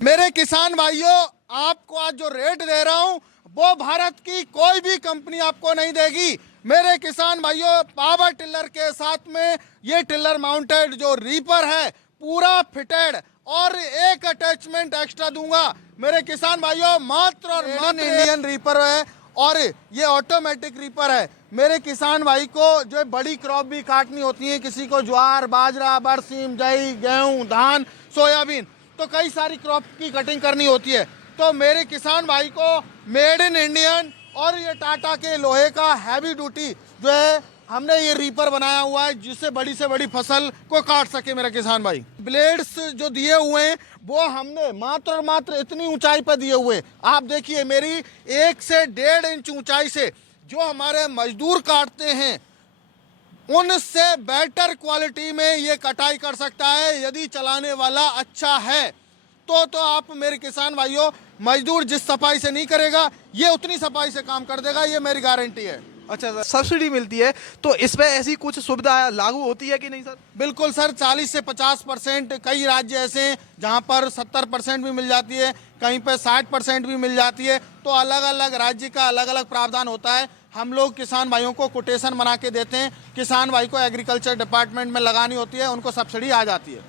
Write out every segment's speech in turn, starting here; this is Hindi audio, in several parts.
मेरे किसान भाइयों, आपको आज जो रेट दे रहा हूं वो भारत की कोई भी कंपनी आपको नहीं देगी। मेरे किसान भाइयों, पावर टिलर के साथ में ये टिलर माउंटेड जो रीपर है पूरा फिटेड और एक अटैचमेंट एक्स्ट्रा दूंगा। मेरे किसान भाइयों, मात्र और मात्र इंडियन रीपर है और ये ऑटोमेटिक रीपर है। मेरे किसान भाई को जो बड़ी क्रॉप भी काटनी होती है, किसी को ज्वार, बाजरा, बरसीम, जई, गेहूं, धान, सोयाबीन, तो कई सारी क्रॉप की कटिंग करनी होती है, तो मेरे किसान भाई को मेड इन इंडियन और ये टाटा के लोहे का हैवी ड्यूटी जो है हमने ये रीपर बनाया हुआ है, जिससे बड़ी से बड़ी फसल को काट सके। मेरा किसान भाई, ब्लेड्स जो दिए हुए हैं वो हमने मात्र और मात्र इतनी ऊंचाई पर दिए हुए। आप देखिए, मेरी 1 से 1.5 इंच ऊंचाई से जो हमारे मजदूर काटते हैं उनसे बेटर क्वालिटी में ये कटाई कर सकता है, यदि चलाने वाला अच्छा है तो आप मेरे किसान भाइयों, मजदूर जिस सफाई से नहीं करेगा ये उतनी सफाई से काम कर देगा, ये मेरी गारंटी है। अच्छा सर, सब्सिडी मिलती है तो इसमें ऐसी कुछ सुविधा लागू होती है कि नहीं सर? बिल्कुल सर, 40 से 50%, कई राज्य ऐसे हैं जहां पर 70% भी मिल जाती है, कहीं पर 60% भी मिल जाती है, तो अलग अलग राज्य का अलग अलग प्रावधान होता है। हम लोग किसान भाइयों को कोटेशन बना के देते हैं, किसान भाई को एग्रीकल्चर डिपार्टमेंट में लगानी होती है, उनको सब्सिडी आ जाती है।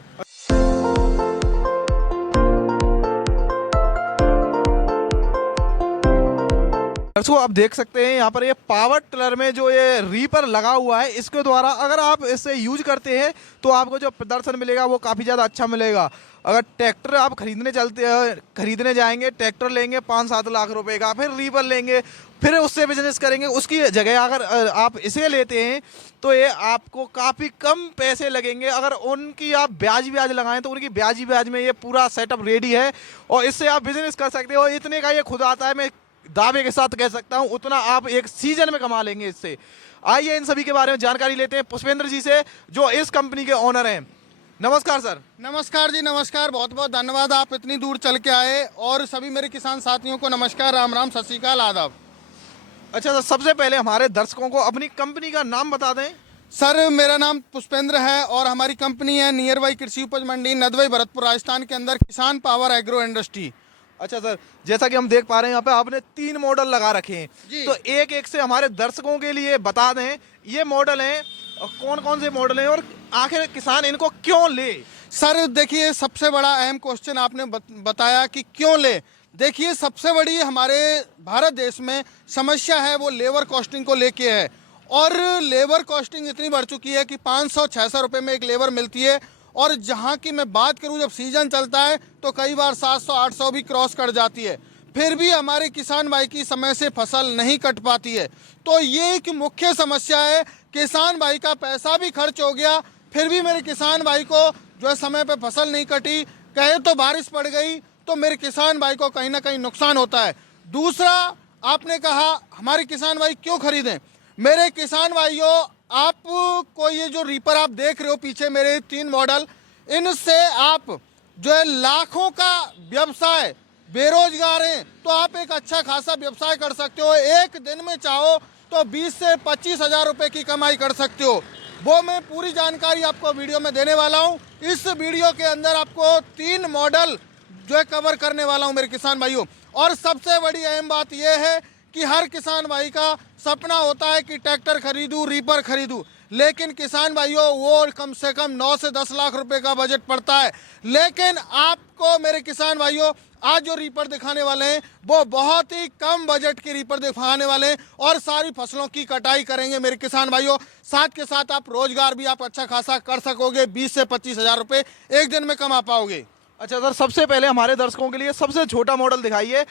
दर्शकों, आप देख सकते हैं यहाँ पर ये पावर टिलर में जो ये रीपर लगा हुआ है, इसके द्वारा अगर आप इसे यूज करते हैं तो आपको जो प्रदर्शन मिलेगा वो काफ़ी ज़्यादा अच्छा मिलेगा। अगर ट्रैक्टर आप खरीदने जाएंगे, ट्रैक्टर लेंगे 5-7 लाख रुपए का, फिर रीपर लेंगे, फिर उससे बिजनेस करेंगे, उसकी जगह अगर आप इसे लेते हैं तो ये आपको काफ़ी कम पैसे लगेंगे। अगर उनकी आप ब्याज लगाएं तो उनकी ब्याज में ये पूरा सेटअप रेडी है और इससे आप बिजनेस कर सकते हो। इतने का ये खुद आता है, मैं दावे के साथ कह सकता हूं, उतना आप एक सीजन में कमा लेंगे इससे। आइए इन सभी के बारे में जानकारी लेते हैं पुष्पेंद्र जी से, जो इस कंपनी के ओनर हैं। नमस्कार सर। नमस्कार जी, नमस्कार, बहुत बहुत धन्यवाद, आप इतनी दूर चल के आए। और सभी मेरे किसान साथियों को नमस्कार, राम राम, सत श्री अकाल, आदाब। अच्छा सर, सबसे पहले हमारे दर्शकों को अपनी कंपनी का नाम बता दें। सर, मेरा नाम पुष्पेंद्र है और हमारी कंपनी है नियर बाई कृषि उपज मंडी, नदवाई, भरतपुर, राजस्थान के अंदर किसान पावर एग्रो इंडस्ट्री। अच्छा सर, जैसा कि हम देख पा रहे हैं यहाँ पे आपने 3 मॉडल लगा रखे हैं, तो एक एक से हमारे दर्शकों के लिए बता दें ये मॉडल हैं, कौन कौन से मॉडल हैं और आखिर किसान इनको क्यों ले। सर देखिए, सबसे बड़ा अहम क्वेश्चन आपने बताया कि क्यों ले। देखिए, सबसे बड़ी हमारे भारत देश में समस्या है वो लेबर कॉस्टिंग को लेके है, और लेबर कॉस्टिंग इतनी बढ़ चुकी है कि 500-600 रुपये में एक लेबर मिलती है, और जहाँ की मैं बात करूँ जब सीजन चलता है तो कई बार 700-800 भी क्रॉस कर जाती है, फिर भी हमारे किसान भाई की समय से फसल नहीं कट पाती है। तो ये एक मुख्य समस्या है, किसान भाई का पैसा भी खर्च हो गया, फिर भी मेरे किसान भाई को जो है समय पे फसल नहीं कटी, कहे तो बारिश पड़ गई, तो मेरे किसान भाई को कहीं ना कहीं नुकसान होता है। दूसरा, आपने कहा हमारे किसान भाई क्यों खरीदें। मेरे किसान भाइयों, आपको ये जो रीपर आप देख रहे हो पीछे मेरे 3 मॉडल, इनसे आप जो है लाखों का व्यवसाय, बेरोजगार हैं तो आप एक अच्छा खासा व्यवसाय कर सकते हो। एक दिन में चाहो तो 20 से 25 हज़ार रुपये की कमाई कर सकते हो। वो मैं पूरी जानकारी आपको वीडियो में देने वाला हूँ। इस वीडियो के अंदर आपको 3 मॉडल जो है कवर करने वाला हूँ मेरे किसान भाइयों। और सबसे बड़ी अहम बात यह है कि हर किसान भाई का सपना होता है कि ट्रैक्टर खरीदूं, रीपर खरीदूं, लेकिन किसान भाइयों वो कम से कम 9 से 10 लाख रुपए का बजट पड़ता है। लेकिन आपको मेरे किसान भाइयों आज जो रीपर दिखाने वाले हैं वो बहुत ही कम बजट के रीपर दिखाने वाले हैं और सारी फसलों की कटाई करेंगे मेरे किसान भाइयों। साथ के साथ आप रोजगार भी आप अच्छा खासा कर सकोगे, 20 से 25 हज़ार रुपये एक दिन में कमा पाओगे। अच्छा सर, सबसे पहले हमारे दर्शकों के लिए सबसे छोटा मॉडल दिखाइए,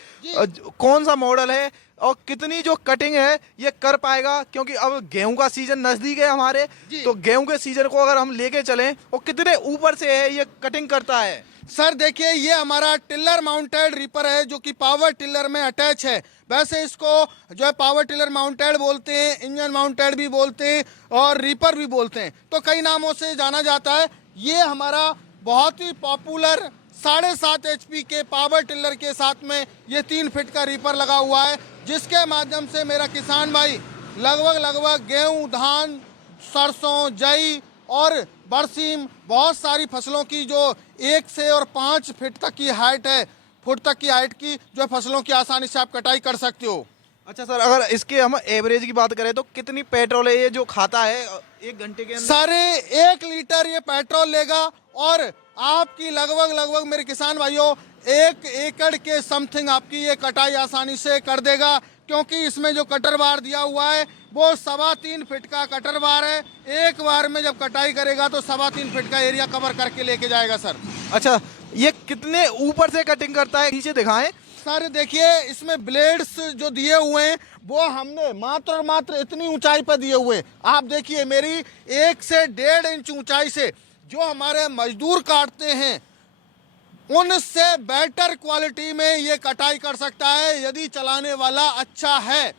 कौन सा मॉडल है और कितनी जो कटिंग है ये कर पाएगा, क्योंकि अब गेहूं का सीजन नजदीक है हमारे, तो गेहूं के सीजन को अगर हम लेके चलें और कितने ऊपर से है ये कटिंग करता है। सर देखिए, ये हमारा टिलर माउंटेड रीपर है जो कि पावर टिलर में अटैच है। वैसे इसको जो है पावर टिलर माउंटेड बोलते हैं, इंजन माउंटेड भी बोलते हैं और रीपर भी बोलते हैं, तो कई नामों से जाना जाता है। ये हमारा बहुत ही पॉपुलर 7.5 HP के पावर टिलर के साथ में ये 3 फीट का रीपर लगा हुआ है, जिसके माध्यम से मेरा किसान भाई लगभग गेहूं, धान, सरसों, जई और बरसीम बहुत सारी फसलों की जो 1 से और 5 फीट तक की हाइट है, फुट तक की हाइट की जो फसलों की आसानी से आप कटाई कर सकते हो। अच्छा सर, अगर इसके हम एवरेज की बात करें तो कितनी पेट्रोल है ये जो खाता है 1 घंटे के अंदर? सारे 1 लीटर ये पेट्रोल लेगा और आपकी लगभग मेरे किसान भाइयों 1 एकड़ के समथिंग आपकी ये कटाई आसानी से कर देगा, क्योंकि इसमें जो कटर बार दिया हुआ है वो 3.25 फीट का कटर बार है। एक बार में जब कटाई करेगा तो 3.25 फीट का एरिया कवर करके लेके जाएगा सर। अच्छा, ये कितने ऊपर से कटिंग करता है, नीचे दिखाएं। सर देखिए इसमें ब्लेड्स जो दिए हुए हैं वो हमने मात्र और मात्र इतनी ऊंचाई पर दिए हुए हैं। आप देखिए मेरी 1 से 1.5 इंच ऊंचाई से जो हमारे मजदूर काटते हैं उनसे बेटर क्वालिटी में ये कटाई कर सकता है यदि चलाने वाला अच्छा है।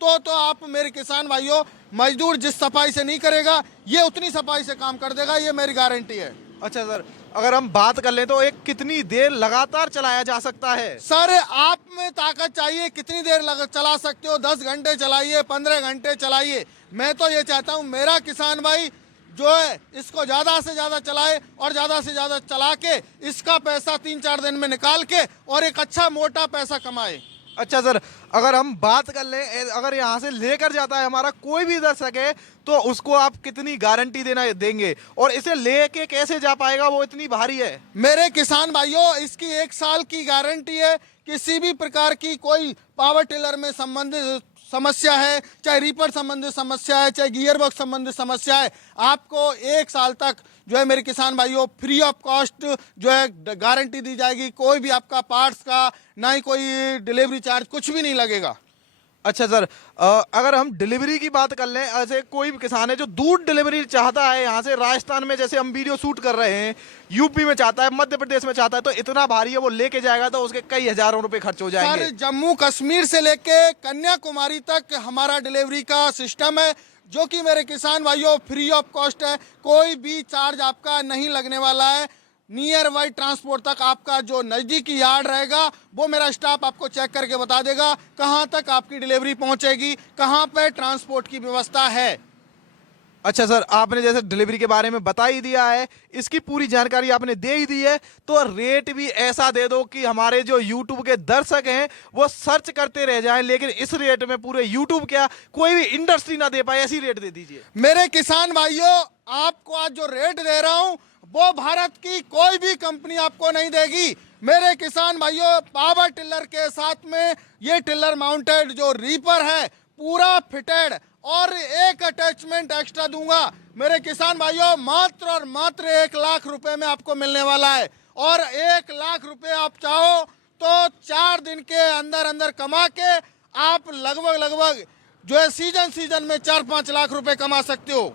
तो आप मेरे किसान भाइयों, मजदूर जिस सफाई से नहीं करेगा ये उतनी सफाई से काम कर देगा, ये मेरी गारंटी है। अच्छा सर, अगर हम बात कर लें तो एक कितनी देर लगातार चलाया जा सकता है? सर आप में ताकत चाहिए, कितनी देर चला सकते हो, 10 घंटे चलाइए, 15 घंटे चलाइए। मैं तो ये चाहता हूँ मेरा किसान भाई जो है इसको ज़्यादा से ज़्यादा चलाए और ज़्यादा से ज़्यादा चला के इसका पैसा 3-4 दिन में निकाल के और एक अच्छा मोटा पैसा कमाए। अच्छा सर, अगर हम बात कर लें, अगर यहाँ से लेकर जाता है हमारा कोई भी दर्शक है तो उसको आप कितनी गारंटी देंगे और इसे लेके कैसे जा पाएगा, वो इतनी भारी है? मेरे किसान भाइयों इसकी 1 साल की गारंटी है। किसी भी प्रकार की कोई पावर टिलर में संबंधित समस्या है, चाहे रीपर संबंधित समस्या है, चाहे गियर बॉक्स संबंधित समस्या है, आपको 1 साल तक जो है मेरे किसान भाइयों फ्री ऑफ कॉस्ट जो है गारंटी दी जाएगी। कोई भी आपका पार्ट्स का ना ही कोई डिलीवरी चार्ज कुछ भी नहीं लगेगा। अच्छा सर, अगर हम डिलीवरी की बात कर लें, ऐसे कोई भी किसान है जो दूर डिलीवरी चाहता है यहाँ से, राजस्थान में जैसे हम वीडियो शूट कर रहे हैं, यूपी में चाहता है, मध्य प्रदेश में चाहता है, तो इतना भारी है वो लेके जाएगा तो उसके कई हजारों रुपए खर्च हो जाएंगे। सर जम्मू कश्मीर से लेके कन्याकुमारी तक हमारा डिलीवरी का सिस्टम है जो कि मेरे किसान भाइयों फ्री ऑफ कॉस्ट है। कोई भी चार्ज आपका नहीं लगने वाला है। नियर बाई ट्रांसपोर्ट तक आपका जो नज़दीकी यार्ड रहेगा वो मेरा स्टाफ आपको चेक करके बता देगा कहाँ तक आपकी डिलीवरी पहुँचेगी, कहाँ पे ट्रांसपोर्ट की व्यवस्था है। अच्छा सर, आपने जैसे डिलीवरी के बारे में बता ही दिया है, इसकी पूरी जानकारी आपने दे ही दी है, तो रेट भी ऐसा दे दो कि हमारे जो यूट्यूब के दर्शक हैं वो सर्च करते रह जाएं, लेकिन इस रेट में पूरे यूट्यूब क्या कोई भी इंडस्ट्री ना दे पाए, ऐसी रेट दे दीजिए। मेरे किसान भाइयों आपको आज जो रेट दे रहा हूँ वो भारत की कोई भी कंपनी आपको नहीं देगी। मेरे किसान भाइयों पावर टिलर के साथ में ये टिलर माउंटेड जो रीपर है पूरा फिटेड और एक अटैचमेंट एक्स्ट्रा दूंगा। मेरे किसान भाइयों मात्र और मात्र 1 लाख रुपए में आपको मिलने वाला है और 1 लाख रुपए आप चाहो तो 4 दिन के अंदर अंदर कमा के आप लगभग जो है सीजन में 4-5 लाख रुपए कमा सकते हो।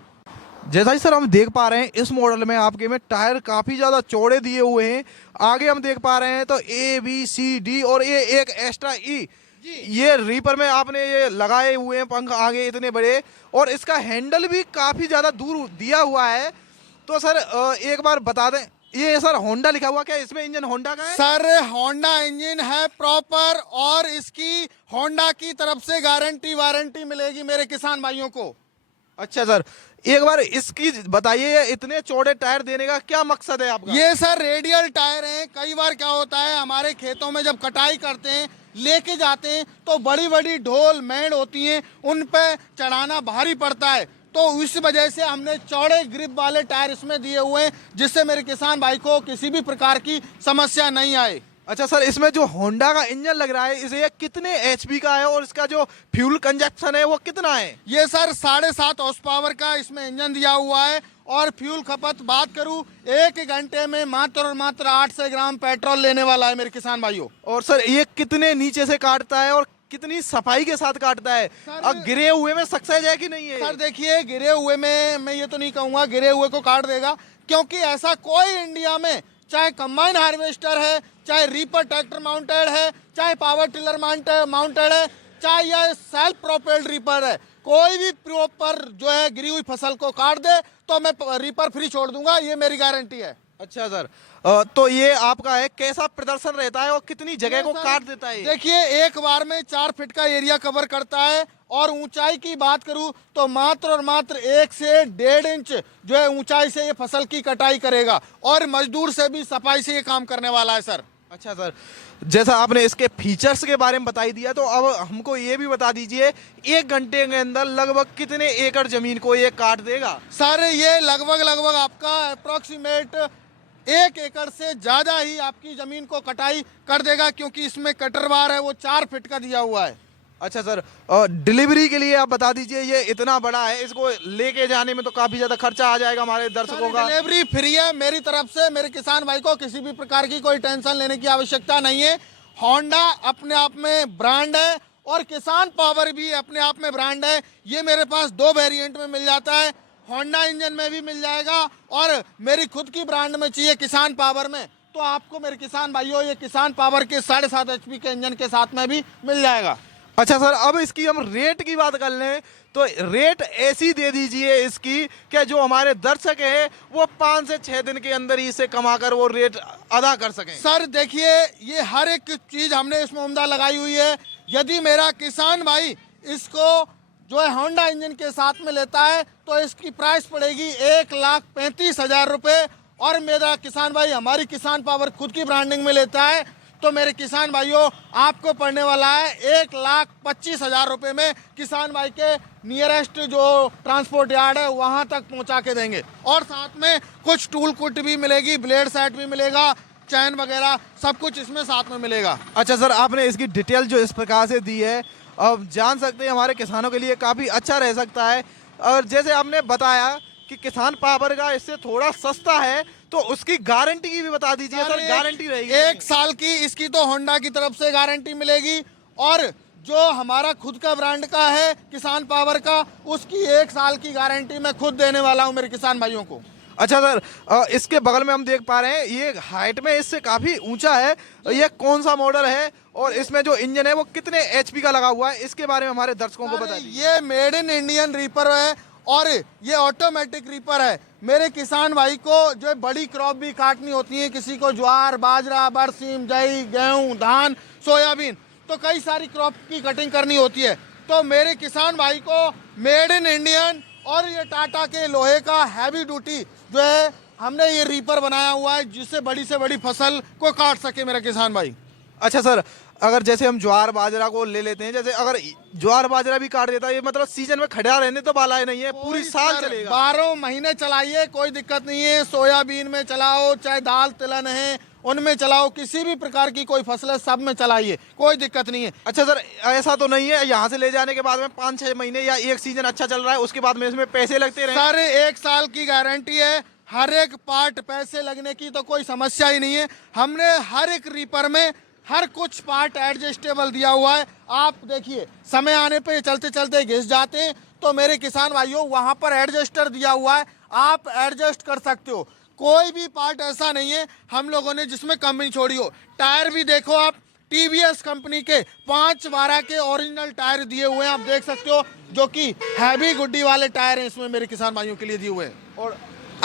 जैसा ही सर हम देख पा रहे हैं इस मॉडल में आपके में टायर काफ़ी ज़्यादा चौड़े दिए हुए हैं। आगे हम देख पा रहे हैं तो ABCD और ये एक एक्स्ट्रा E, ये रीपर में आपने ये लगाए हुए हैं पंख आगे इतने बड़े, और इसका हैंडल भी काफ़ी ज़्यादा दूर दिया हुआ है। तो सर एक बार बता दें, ये सर होंडा लिखा हुआ, क्या इसमें इंजन होंडा का है? सर होंडा इंजन है प्रॉपर और इसकी होंडा की तरफ से गारंटी वारंटी मिलेगी मेरे किसान भाइयों को। अच्छा सर, एक बार इसकी बताइए, इतने चौड़े टायर देने का क्या मकसद है आपका? ये सर रेडियल टायर हैं। कई बार क्या होता है हमारे खेतों में जब कटाई करते हैं लेके जाते हैं तो बड़ी बड़ी ढोल मेड़ होती हैं, उन पे चढ़ाना भारी पड़ता है, तो इस वजह से हमने चौड़े ग्रिप वाले टायर इसमें दिए हुए हैं जिससे मेरे किसान भाई को किसी भी प्रकार की समस्या नहीं आए। अच्छा सर, इसमें जो होंडा का इंजन लग रहा है इसे कितने HP का है और इसका जो फ्यूल कंजप्शन है वो कितना है? ये सर 7.5 हॉर्स पावर का इसमें इंजन दिया हुआ है और फ्यूल खपत बात करूं 1 घंटे में मात्र और मात्र 800 ग्राम पेट्रोल लेने वाला है मेरे किसान भाइयों। और सर ये कितने नीचे से काटता है और कितनी सफाई के साथ काटता है? अब गिरे हुए में सक्सेस है कि नहीं है? सर देखिए गिरे हुए में मैं ये तो नहीं कहूँगा गिरे हुए को काट देगा, क्योंकि ऐसा कोई इंडिया में चाहे कंबाइन हार्वेस्टर है, चाहे रीपर ट्रैक्टर माउंटेड है, चाहे पावर टिलर माउंटेड है, चाहे यह सेल्फ प्रोपेल्ड रीपर है, कोई भी प्रॉपर जो है गिरी हुई फसल को काट दे तो मैं रीपर फ्री छोड़ दूंगा, ये मेरी गारंटी है। अच्छा सर, तो ये आपका है, कैसा प्रदर्शन रहता है और कितनी जगह को काट देता है ये? देखिए, एक बार में 4 फीट का एरिया कवर करता है और ऊंचाई की बात करूं तो मात्र और मात्र 1 से 1.5 इंच जो है ऊंचाई से ये फसल की कटाई करेगा और मजदूर से भी सफाई से ये काम करने वाला है सर। अच्छा सर, जैसा आपने इसके फीचर्स के बारे में बताई दिया, तो अब हमको ये भी बता दीजिए 1 घंटे के अंदर लगभग कितने एकड़ जमीन को ये काट देगा? सर ये लगभग आपका अप्रोक्सीमेट 1 एकड़ से ज्यादा ही आपकी जमीन को कटाई कर देगा, क्योंकि इसमें कटरवार है वो 4 फीट का दिया हुआ है। अच्छा सर, डिलीवरी के लिए आप बता दीजिए, ये इतना बड़ा है, इसको लेके जाने में तो काफी ज्यादा खर्चा आ जाएगा हमारे दर्शकों का। डिलीवरी फ्री है मेरी तरफ से। मेरे किसान भाई को किसी भी प्रकार की कोई टेंशन लेने की आवश्यकता नहीं है। होंडा अपने आप में ब्रांड है और किसान पावर भी अपने आप में ब्रांड है। ये मेरे पास 2 वेरिएंट में मिल जाता है, होंडा इंजन में भी मिल जाएगा और मेरी खुद की ब्रांड में चाहिए किसान पावर में, तो आपको मेरे किसान भाइयों ये किसान पावर के 7.5 HP के इंजन के साथ में भी मिल जाएगा। अच्छा सर, अब इसकी हम रेट की बात कर लें तो रेट ऐसी दे दीजिए इसकी कि जो हमारे दर्शक हैं वो 5 से 6 दिन के अंदर ही इसे कमाकर वो रेट अदा कर सकें। सर देखिए, ये हर एक चीज हमने इसमें उम्दा लगाई हुई है। यदि मेरा किसान भाई इसको जो है होंडा इंजन के साथ में लेता है तो इसकी प्राइस पड़ेगी 1,35,000 रुपये, और मेरा किसान भाई हमारी किसान पावर खुद की ब्रांडिंग में लेता है तो मेरे किसान भाइयों आपको पड़ने वाला है 1,25,000 रुपये में। किसान भाई के नियरेस्ट जो ट्रांसपोर्ट यार्ड है वहां तक पहुंचा के देंगे, और साथ में कुछ टूल किट भी मिलेगी, ब्लेड सेट भी मिलेगा, चैन वगैरह सब कुछ इसमें साथ में मिलेगा। अच्छा सर, आपने इसकी डिटेल जो इस प्रकार से दी है, अब जान सकते हैं हमारे किसानों के लिए काफ़ी अच्छा रह सकता है। और जैसे आपने बताया कि किसान पावर का इससे थोड़ा सस्ता है, तो उसकी गारंटी की भी बता दीजिए सर। गारंटी रहेगी 1 साल की इसकी तो होंडा की तरफ से गारंटी मिलेगी, और जो हमारा खुद का ब्रांड का है किसान पावर का, उसकी 1 साल की गारंटी मैं खुद देने वाला हूं मेरे किसान भाइयों को। अच्छा सर, इसके बगल में हम देख पा रहे हैं ये हाइट में इससे काफ़ी ऊंचा है, ये कौन सा मॉडल है और इसमें जो इंजन है वो कितने HP का लगा हुआ है, इसके बारे में हमारे दर्शकों को बताइए। ये मेड इन इंडियन रीपर है और ये ऑटोमेटिक रीपर है। मेरे किसान भाई को जो बड़ी क्रॉप भी काटनी होती है, किसी को ज्वार, बाजरा, बरसीम, जई, गेहूं, धान, सोयाबीन, तो कई सारी क्रॉप की कटिंग करनी होती है, तो मेरे किसान भाई को मेड इन इंडियन और ये टाटा के लोहे का हैवी ड्यूटी जो है हमने ये रीपर बनाया हुआ है, जिससे बड़ी से बड़ी फसल को काट सके मेरा किसान भाई। अच्छा सर, अगर जैसे हम ज्वार बाजरा को ले लेते हैं, जैसे अगर ज्वार बाजरा भी काट देता है, ये मतलब सीजन में खड़ा रहने तो वाला ही नहीं है, पूरी साल चलेगा। 12 महीने चलाइए, कोई दिक्कत नहीं है। सोयाबीन में चलाओ, चाहे दाल तिलहन है उनमें चलाओ, किसी भी प्रकार की कोई फसल है सब में चलाइए, कोई दिक्कत नहीं है। अच्छा सर, ऐसा तो नहीं है यहाँ से ले जाने के बाद में 5-6 महीने या 1 सीजन अच्छा चल रहा है उसके बाद में इसमें पैसे लगते रहे? सर 1 साल की गारंटी है, हर एक पार्ट पैसे लगने की तो कोई समस्या ही नहीं है। हमने हर एक रीपर में हर कुछ पार्ट एडजस्टेबल दिया हुआ है। आप देखिए, समय आने पे चलते चलते घिस जाते हैं तो मेरे किसान भाइयों वहां पर एडजस्टर दिया हुआ है, आप एडजस्ट कर सकते हो। कोई भी पार्ट ऐसा नहीं है हम लोगों ने जिसमें कमी छोड़ी हो। टायर भी देखो आप, TVS कंपनी के 5/12 के ओरिजिनल टायर दिए हुए हैं, आप देख सकते हो, जो कि हैवी गुड्डी वाले टायर हैं इसमें मेरे किसान भाइयों के लिए दिए हुए हैं। और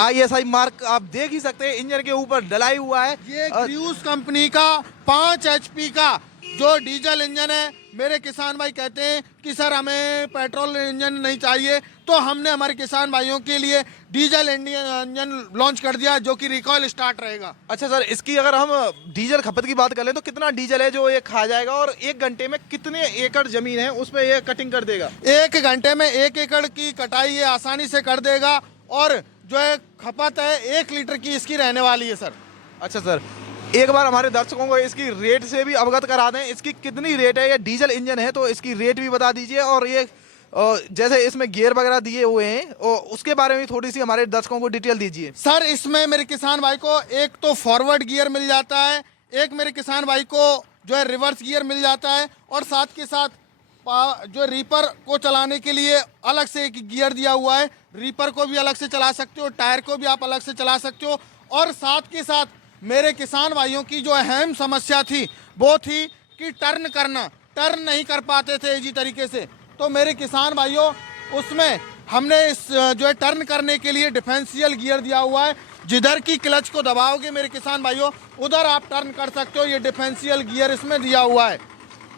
ISI मार्क आप देख ही सकते हैं इंजन के ऊपर डलाई हुआ है। ये क्रूज कंपनी का 5 HP का जो डीजल इंजन है। मेरे किसान भाई कहते हैं कि सर हमें पेट्रोल इंजन नहीं चाहिए, तो हमने हमारे किसान भाइयों के लिए डीजल इंजन लॉन्च कर दिया जो कि रिकॉइल स्टार्ट रहेगा। अच्छा सर, इसकी अगर हम डीजल खपत की बात कर लें तो कितना डीजल है जो ये खा जाएगा, और 1 घंटे में कितने एकड़ जमीन है उसमें ये कटिंग कर देगा? 1 घंटे में 1 एकड़ की कटाई ये आसानी से कर देगा, और जो है खपत है 1 लीटर की इसकी रहने वाली है सर। अच्छा सर, एक बार हमारे दर्शकों को इसकी रेट से भी अवगत करा दें, इसकी कितनी रेट है? ये डीजल इंजन है तो इसकी रेट भी बता दीजिए, और ये जैसे इसमें गियर वगैरह दिए हुए हैं और उसके बारे में थोड़ी सी हमारे दर्शकों को डिटेल दीजिए। सर इसमें मेरे किसान भाई को एक तो फॉरवर्ड गियर मिल जाता है, एक मेरे किसान भाई को जो है रिवर्स गियर मिल जाता है, और साथ के साथ जो रीपर को चलाने के लिए अलग से एक गियर दिया हुआ है। रीपर को भी अलग से चला सकते हो, टायर को भी आप अलग से चला सकते हो, और साथ के साथ मेरे किसान भाइयों की जो अहम समस्या थी वो थी कि टर्न नहीं कर पाते थे इजी तरीके से, तो मेरे किसान भाइयों उसमें हमने इस जो है टर्न करने के लिए डिफेंशियल गियर दिया हुआ है, जिधर की क्लच को दबाओगे मेरे किसान भाइयों, उधर आप टर्न कर सकते हो। ये डिफरेंशियल गियर इसमें दिया हुआ है।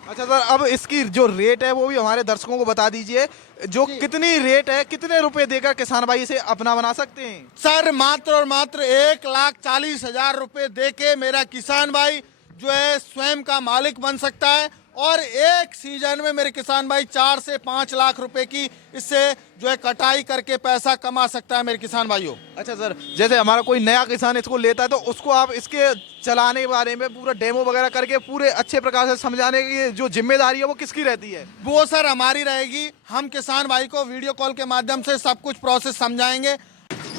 अच्छा सर, अब इसकी जो रेट है वो भी हमारे दर्शकों को बता दीजिए, जो कितनी रेट है, कितने रुपए देकर किसान भाई इसे अपना बना सकते हैं? सर मात्र और मात्र 1,40,000 रुपए दे के मेरा किसान भाई जो है स्वयं का मालिक बन सकता है, और एक सीजन में मेरे किसान भाई 4 से 5 लाख रुपए की इससे जो है कटाई करके पैसा कमा सकता है मेरे किसान भाइयों। अच्छा सर, जैसे हमारा कोई नया किसान इसको लेता है तो उसको आप इसके चलाने के बारे में पूरा डेमो वगैरह करके पूरे अच्छे प्रकार से समझाने की जो जिम्मेदारी है वो किसकी रहती है? वो सर हमारी रहेगी। हम किसान भाई को वीडियो कॉल के माध्यम से सब कुछ प्रोसेस समझाएंगे।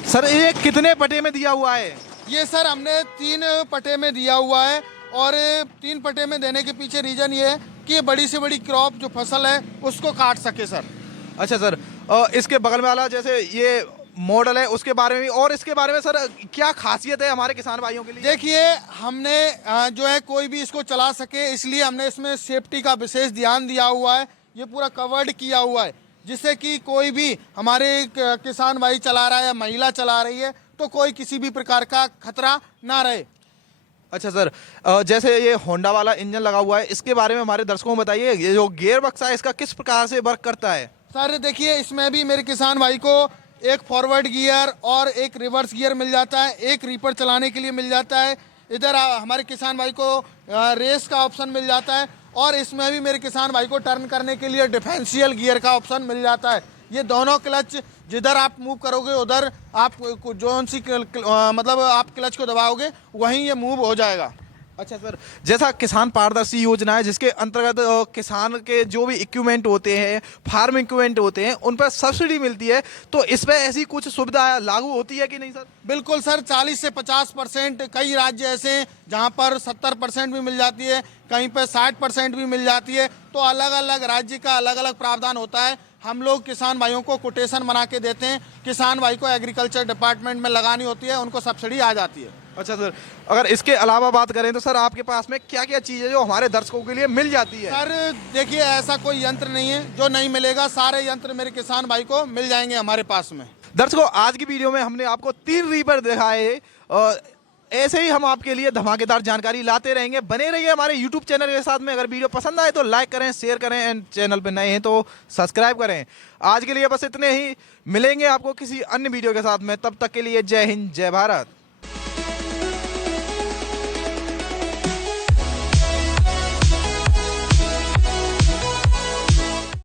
सर ये कितने पटे में दिया हुआ है? ये सर हमने 3 पटे में दिया हुआ है, और 3 पटे में देने के पीछे रीजन ये है कि ये बड़ी से बड़ी क्रॉप जो फसल है उसको काट सके सर। अच्छा सर, इसके बगल में वाला जैसे ये मॉडल है उसके बारे में भी, और इसके बारे में सर क्या खासियत है हमारे किसान भाइयों के लिए? देखिए हमने जो है कोई भी इसको चला सके इसलिए हमने इसमें सेफ्टी का विशेष ध्यान दिया हुआ है। ये पूरा कवर्ड किया हुआ है जिससे कि कोई भी हमारे किसान भाई चला रहा है या महिला चला रही है तो कोई किसी भी प्रकार का खतरा ना रहे। अच्छा सर, जैसे ये होंडा वाला इंजन लगा हुआ है, इसके बारे में हमारे दर्शकों को बताइए, ये जो गियर बक्सा है इसका किस प्रकार से वर्क करता है? सर देखिए इसमें भी मेरे किसान भाई को एक फॉरवर्ड गियर और एक रिवर्स गियर मिल जाता है, एक रीपर चलाने के लिए मिल जाता है। इधर हमारे किसान भाई को रेस का ऑप्शन मिल जाता है, और इसमें भी मेरे किसान भाई को टर्न करने के लिए डिफरेंशियल गियर का ऑप्शन मिल जाता है। ये दोनों क्लच जिधर आप मूव करोगे उधर आप जो सी मतलब आप क्लच को दबाओगे वहीं ये मूव हो जाएगा। अच्छा सर, जैसा किसान पारदर्शी योजना है जिसके अंतर्गत किसान के जो भी इक्विपमेंट होते हैं, फार्म इक्विपमेंट होते हैं, उन पर सब्सिडी मिलती है, तो इस पर ऐसी कुछ सुविधा लागू होती है कि नहीं सर? बिल्कुल सर, 40 से 50%। कई राज्य ऐसे हैं जहाँ पर 70% भी मिल जाती है, कहीं पर 60% भी मिल जाती है। तो अलग अलग राज्य का अलग अलग प्रावधान होता है। हम लोग किसान भाइयों को कोटेशन बना के देते हैं, किसान भाई को एग्रीकल्चर डिपार्टमेंट में लगानी होती है, उनको सब्सिडी आ जाती है। अच्छा सर, अगर इसके अलावा बात करें तो सर आपके पास में क्या क्या चीज़ है जो हमारे दर्शकों के लिए मिल जाती है? सर देखिए ऐसा कोई यंत्र नहीं है जो नहीं मिलेगा, सारे यंत्र मेरे किसान भाई को मिल जाएंगे हमारे पास में। दर्शकों, आज की वीडियो में हमने आपको 3 रीपर दिखाए, ऐसे ही हम आपके लिए धमाकेदार जानकारी लाते रहेंगे। बने रहिए हमारे यूट्यूब चैनल के साथ में। अगर वीडियो पसंद आए तो लाइक करें, शेयर करें, एंड चैनल पर नए हैं तो सब्सक्राइब करें। आज के लिए बस इतने ही, मिलेंगे आपको किसी अन्य वीडियो के साथ में। तब तक के लिए जय हिंद, जय भारत।